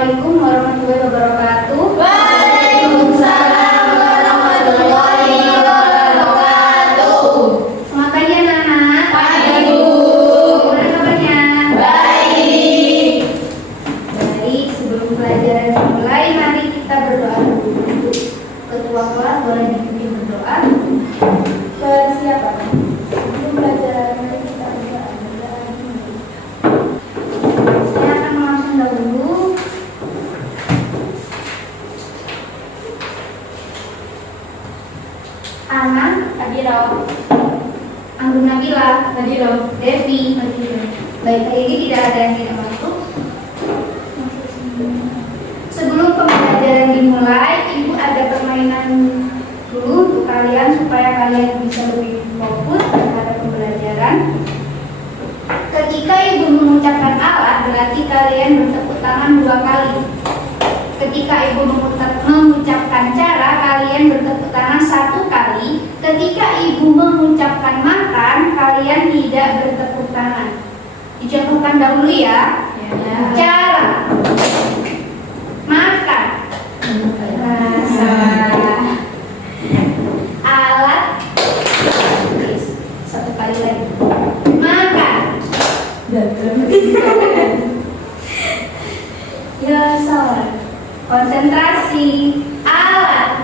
Assalamualaikum warahmatullahi wabarakatuh. Waalaikumsalam warahmatullahi wabarakatuh. Selamat pagi anak-anak. Pagi, Bu. Gimana kabarnya? Baik. Baik, sebelum pelajaran dimulai, mari kita berdoa dulu. Ketua kelas boleh dipimpin berdoa. Siapa? Sebelum pelajaran mari kita berdoa. Saya akan langsung dahulu. Anan, Hadiro. Anggun Nabila, Hadiro. Devi. Baik, hari ini tidak ada yang tidak masuk. Sebelum pembelajaran dimulai, Ibu ada permainan dulu untuk kalian supaya kalian bisa lebih fokus terhadap pembelajaran. Ketika Ibu mengucapkan alat, berarti kalian bertepuk tangan 2 kali. Ketika Ibu mengucapkan cara, kalian bertepuk tangan 1 kali. Ketika Ibu mengucapkan makan, kalian tidak bertepuk tangan. Dicontohkan dahulu ya. Cara makan. Alat. Yes. 1 kali lagi. Makan. Ya salah. Konsentrasi. Alat.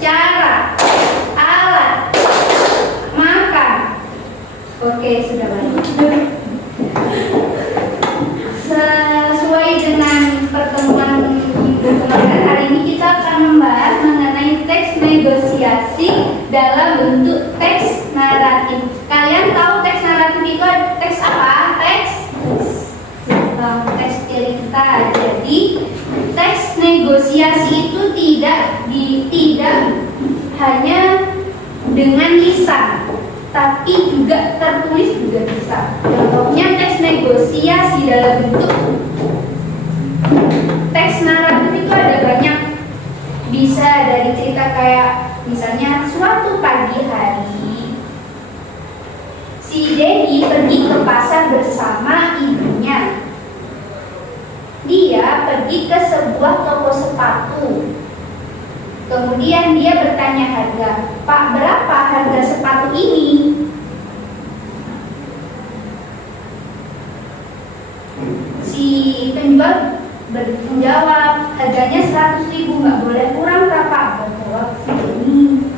Cara. Alat. Makan. Oke, sudah baik. Sesuai dengan pertemuan Ibu kemarin, hari ini kita akan membahas mengenai teks negosiasi dalam bentuk teks naratif. Kalian tahu teks naratif itu teks apa? Teks cerita. Jadi teks negosiasi itu tidak hanya dengan lisan, tapi juga tertulis juga bisa. Contohnya teks negosiasi dalam bentuk teks naratif itu ada banyak. Bisa dari cerita kayak misalnya suatu pagi hari si Dedi pergi ke pasar bersama ibunya. Dia pergi ke sebuah toko sepatu. Kemudian dia bertanya harga. Pak, berapa harga sepatu ini? Si penjual menjawab, harganya 100.000, nggak boleh kurang, Pak. Jawab ini.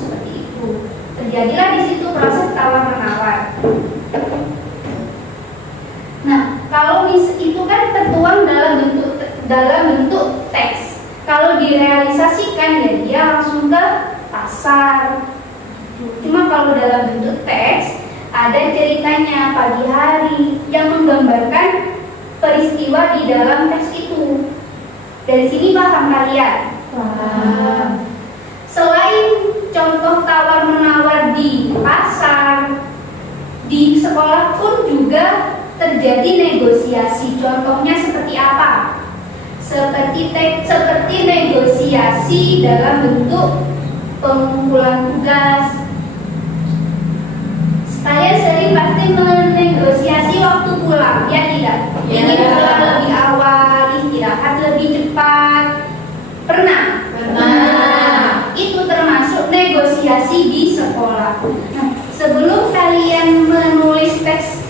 Seperti itu. Terjadilah di situ proses tawar menawar. Nah, kalau itu kan tertuang dalam bentuk teks. Kalau direalisasikan ya dia langsung ke pasar. Cuma kalau dalam bentuk teks ada ceritanya pagi hari yang menggambarkan peristiwa di dalam teks itu. Dari sini paham kalian? Paham. Selain contoh tawar menawar di pasar, di sekolah pun juga terjadi negosiasi. Contohnya seperti apa? Seperti negosiasi dalam bentuk pengumpulan tugas. Kalian sering pasti menegosiasi waktu pulang, ya tidak? Ingin pulang lebih awal, istirahat lebih cepat. Pernah? Itu termasuk negosiasi di sekolah. Nah, sebelum kalian menulis teks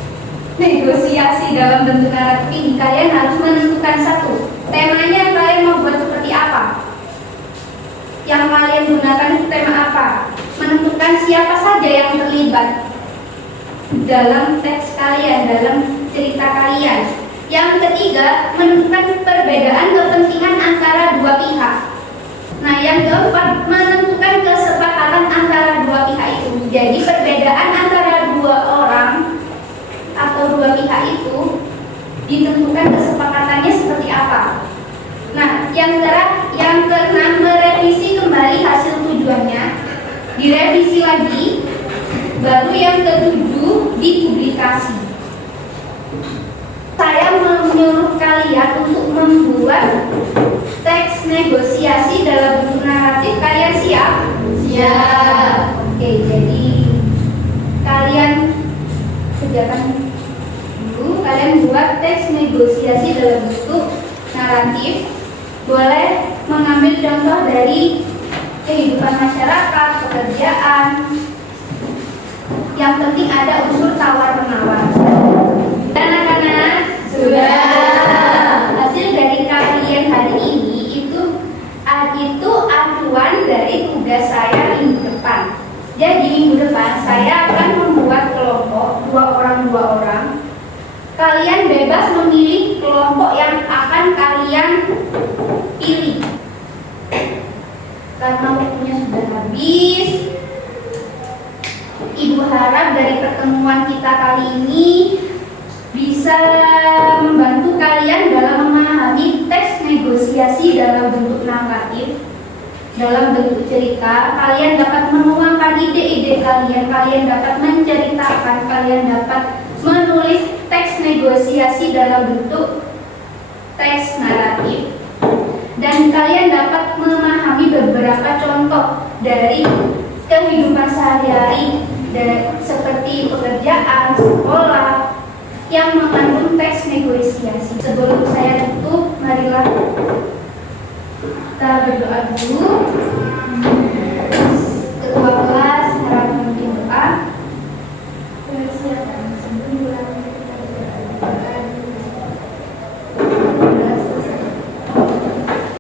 negosiasi dalam bentuk naratif ini, kalian harus menentukan satu. Temanya kalian mau buat seperti apa? Yang kalian gunakan itu tema apa? Menentukan siapa saja yang terlibat dalam teks kalian, dalam cerita kalian. Yang ketiga, menentukan perbedaan kepentingan antara dua pihak. Nah, yang keempat, menentukan kesepakatan antara dua pihak itu. Jadi perbedaan antara dua orang atau dua pihak itu ditentukan kesepakatannya seperti apa. Nah, yang keenam, merevisi kembali hasil tujuannya, direvisi lagi. Baru yang ketujuh, dipublikasi. Saya menyuruh kalian untuk membuat teks negosiasi dalam bentuk naratif. Kalian siap? Siap. Oke, jadi kalian kerjakan dulu. Kalian buat teks negosiasi dalam bentuk naratif, boleh mengambil contoh dari kehidupan masyarakat, pekerjaan. Yang penting ada unsur tawar-menawar. Anak-anak, Sudah. hasil dari kalian hari ini itu acuan dari tugas saya minggu depan. Jadi minggu depan saya akan membuat kelompok 2 orang. Kalian bebas memilih kelompok yang akan kalian pilih. Karena waktunya sudah habis, Ibu harap dari pertemuan kita kali ini bisa membantu kalian dalam memahami teks negosiasi dalam bentuk naratif, dalam bentuk cerita. Kalian dapat menuangkan ide-ide kalian dapat menceritakan, kalian dapat menulis teks negosiasi dalam bentuk teks naratif, dan kalian dapat memahami beberapa contoh dari kehidupan sehari-hari seperti pekerjaan, sekolah yang mengandung teks negosiasi. Sebelum saya tutup, marilah kita berdoa dulu.